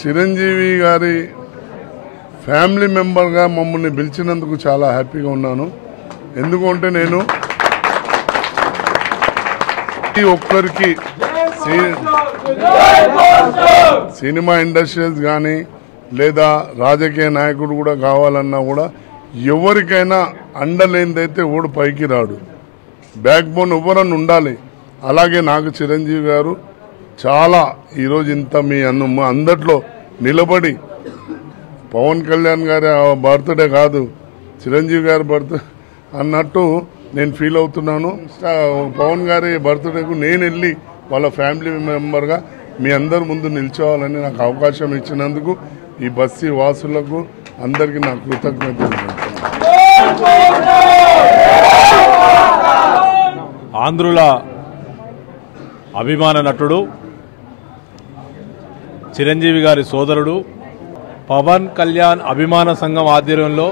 చిరంజీవి గారి ఫ్యామిలీ మెంబర్గా మమ్మల్ని పిలిచినందుకు చాలా హ్యాపీగా ఉన్నాను. ఎందుకంటే నేను ఒక్కరికి సినిమా ఇండస్ట్రీస్ కానీ లేదా రాజకీయ నాయకుడు కూడా కావాలన్నా కూడా ఎవరికైనా అండలేనిదైతే ఓడు పైకి రాడు. బ్యాక్ బోన్ ఎవరన్నా ఉండాలి. అలాగే నాకు చిరంజీవి గారు చాలా ఈరోజు ఇంత మీ అందట్లో నిలబడి పవన్ కళ్యాణ్ గారి బర్త్డే కాదు చిరంజీవి గారి బర్త్డే అన్నట్టు నేను ఫీల్ అవుతున్నాను. పవన్ గారి బర్త్డేకు నేను వెళ్ళి వాళ్ళ ఫ్యామిలీ మెంబర్గా మీ అందరి ముందు నిల్చోవాలని నాకు అవకాశం ఇచ్చినందుకు ఈ బస్తీ వాసులకు అందరికీ నా కృతజ్ఞతలు. ఆంధ్రుల అభిమాన నటుడు చిరంజీవి గారి సోదరుడు పవన్ కళ్యాణ్ అభిమాన సంఘం ఆధ్వర్యంలో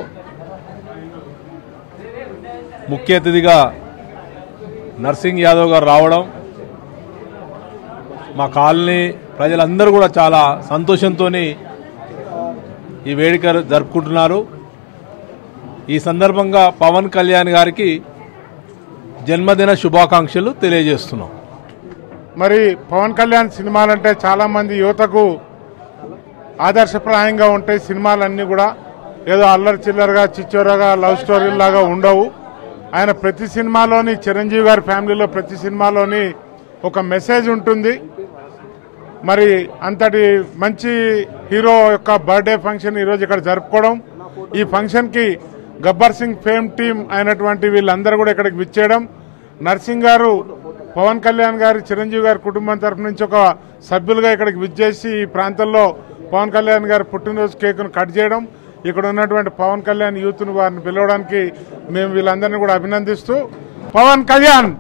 ముఖ్య అతిథిగా నర్సింగ్ యాదవ్ గారు రావడం మా కాలనీ ప్రజలందరూ కూడా చాలా సంతోషంతో ఈ వేడుక జరుపుకుంటున్నారు. ఈ సందర్భంగా పవన్ కళ్యాణ్ గారికి జన్మదిన శుభాకాంక్షలు తెలియజేస్తున్నాం. మరి పవన్ కళ్యాణ్ సినిమాలంటే చాలామంది యువతకు ఆదర్శప్రాయంగా ఉంటాయి. సినిమాలన్నీ కూడా ఏదో అల్లరి చిల్లరగా చిచ్చోరగా లవ్ స్టోరీలాగా ఉండవు. ఆయన ప్రతి సినిమాలోని చిరంజీవి గారి ఫ్యామిలీలో ప్రతి సినిమాలోని ఒక మెసేజ్ ఉంటుంది. మరి అంతటి మంచి హీరో యొక్క బర్త్డే ఫంక్షన్ ఈరోజు ఇక్కడ జరుపుకోవడం, ఈ ఫంక్షన్కి గబ్బర్ సింగ్ ఫేమ్ టీం అయినటువంటి వీళ్ళందరూ కూడా ఇక్కడికి విచ్చేయడం, నర్సింగ్ గారు పవన్ కళ్యాణ్ గారి చిరంజీవి గారి కుటుంబం తరఫు నుంచి ఒక సభ్యులుగా ఇక్కడికి విచ్చేసి ఈ ప్రాంతంలో పవన్ కళ్యాణ్ గారి పుట్టినరోజు కేకును కట్ చేయడం, ఇక్కడ ఉన్నటువంటి పవన్ కళ్యాణ్ యూత్ను వారిని పిలవడానికి మేము వీళ్ళందరినీ కూడా అభినందిస్తూ పవన్ కళ్యాణ్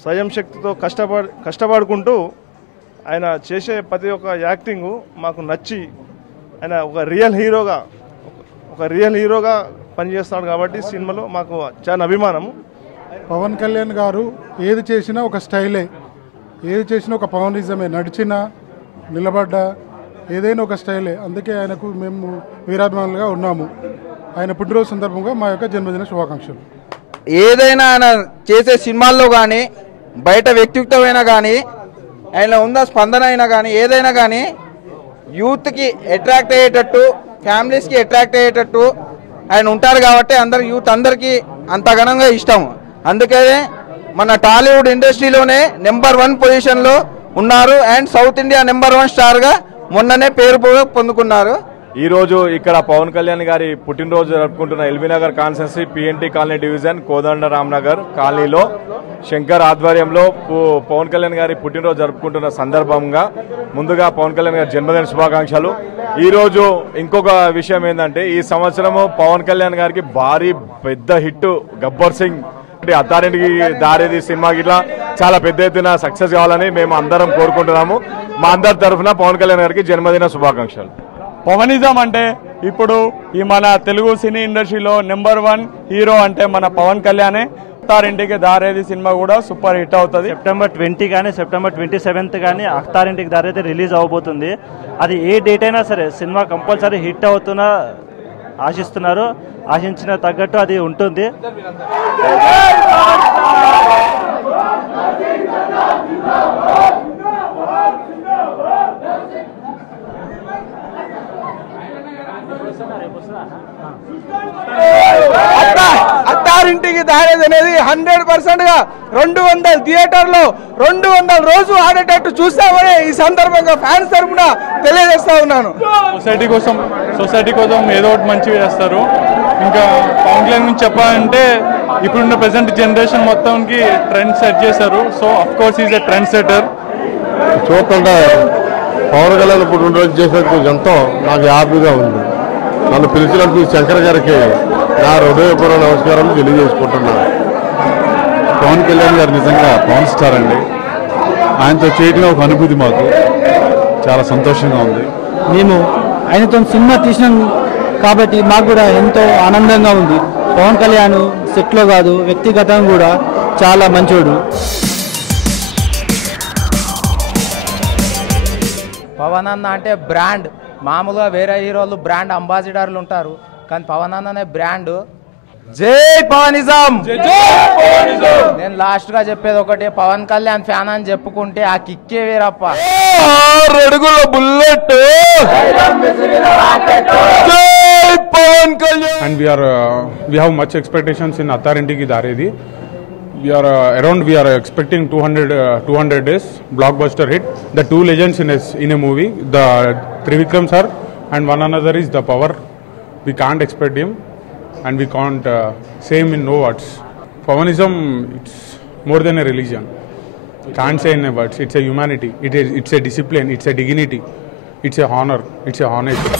స్వయం శక్తితో కష్టపడుకుంటూ ఆయన చేసే ప్రతి ఒక్క యాక్టింగు మాకు నచ్చి ఆయన ఒక రియల్ హీరోగా పనిచేస్తాడు కాబట్టి సినిమాలో మాకు చాలా అభిమానము. పవన్ కళ్యాణ్ గారు ఏది చేసినా ఒక స్టైలే, ఏది చేసినా ఒక పవనిజమే, నడిచినా నిలబడ్డా ఏదైనా ఒక స్టైలే. అందుకే ఆయనకు మేము వీరాభిమానులుగా ఉన్నాము. ఆయన పుట్టినరోజు సందర్భంగా మా యొక్క జన్మదిన శుభాకాంక్షలు. ఏదైనా ఆయన చేసే సినిమాల్లో కానీ బయట వ్యక్తిత్వమైనా కానీ ఆయన ఉన్న స్పందన అయినా కానీ ఏదైనా కానీ యూత్కి అట్రాక్ట్ అయ్యేటట్టు, ఫ్యామిలీస్కి అట్రాక్ట్ అయ్యేటట్టు ఆయన ఉంటారు కాబట్టి యూత్ అందరికీ అంత ఘనంగా ఇష్టం. అందుకే మన టాలీవుడ్ ఇండస్ట్రీలోనే నెంబర్ 1 పొజిషన్లో ఉన్నారు అండ్ సౌత్ ఇండియా నెంబర్ 1 స్టార్గా మొన్ననే పేరు పొందుకున్నారు. ఈరోజు ఇక్కడ పవన్ కళ్యాణ్ గారి పుట్టినరోజు జరుపుకుంటున్న LB Nagar constituency PNT colony division Kodanda Ramnagar కాలనీలో శంకర్ ఆధ్వర్యంలో పవన్ కళ్యాణ్ గారి పుట్టినరోజు జరుపుకుంటున్న సందర్భంగా ముందుగా పవన్ కళ్యాణ్ గారి జన్మదిన శుభాకాంక్షలు. ఈరోజు ఇంకొక విషయం ఏంటంటే ఈ సంవత్సరము పవన్ కళ్యాణ్ గారికి భారీ పెద్ద హిట్ గబ్బర్ సింగ్ అత్తారింటికి దారేది సినిమా గిట్లా చాలా పెద్ద ఎత్తున సక్సెస్ కావాలని మేము అందరం కోరుకుంటున్నాము. మా అందరి తరఫున పవన్ కళ్యాణ్ గారికి జన్మదిన శుభాకాంక్షలు. పవనిజం అంటే ఇప్పుడు ఈ మన తెలుగు సినీ ఇండస్ట్రీలో నెంబర్ 1 హీరో అంటే మన పవన్ కళ్యాణే. అత్తారింటికి దారేది సినిమా కూడా సూపర్ హిట్ అవుతుంది. సెప్టెంబర్ 20 కానీ సెప్టెంబర్ 27 కానీ అత్తారింటికి దారేది రిలీజ్ అవబోతుంది. అది ఏ డేట్ అయినా సరే సినిమా కంపల్సరీ హిట్ అవుతున్నా ఆశిస్తున్నారు. ఆశించిన తగ్గట్టు అది ఉంటుంది. అత్తారింటికి దారేది అనేది 100%గా 200 థియేటర్లో 200 రోజు ఆడేటట్టు చూస్తామని ఈ సందర్భంగా ఫ్యాన్స్ తరఫున తెలియజేస్తా ఉన్నాను. సొసైటీ కోసం ఏదో ఒకటి మంచిగా చేస్తారు. ఇంకా పవన్ కళ్యాణ్ గురించి చెప్పాలంటే ఇప్పుడున్న ప్రెసెంట్ జనరేషన్ మొత్తానికి ట్రెండ్ సెట్ చేశారు. So of course is a trend setter. చూస్తుంటే పవన్ కళ్యాణ్ పుట్టినరోజు చేసేందుకు ఎంతో నాకు హ్యాపీగా ఉంది. నన్ను పిలిచినందుకు శంకర్ గారికి నా హృదయపూర్వక నమస్కారాలు తెలియజేసుకుంటున్నాను. పవన్ కళ్యాణ్ గారు నిజంగా పవన్ స్టార్ అండి. ఆయనతో చేయడం ఒక అనుభూతి మాకు చాలా సంతోషంగా ఉంది. మేము ఆయనతో సినిమా తీసినాం కాబట్టి మాకు కూడా ఎంతో ఆనందంగా ఉంది. పవన్ కళ్యాణ్ సెట్లో కాదు వ్యక్తిగతంగా కూడా చాలా మంచోడు. పవన్ అన్న అంటే బ్రాండ్. మామూలుగా వేరే హీరోలు బ్రాండ్ అంబాసిడర్లు ఉంటారు, కానీ పవన్ అన్ననే బ్రాండ్. జై పవనిజం. నేను లాస్ట్ గా చెప్పేది ఒకటి, పవన్ కళ్యాణ్ ఫ్యాన్ అని చెప్పుకుంటే ఆ కిక్కే వేరప్ప. Bullet Pawan Kalyan. And we have much expectations in Atharinti ki Daredi. We are expecting 200 days blockbuster hit. The two legends in a movie, the Trivikram sir and one another is the Power. We can't expect him and we can't say him in no words. Pavanism, it's more than a religion. Can't say in a words. It's a humanity. It's a discipline. It's a dignity. It's a honor. It's a honesty.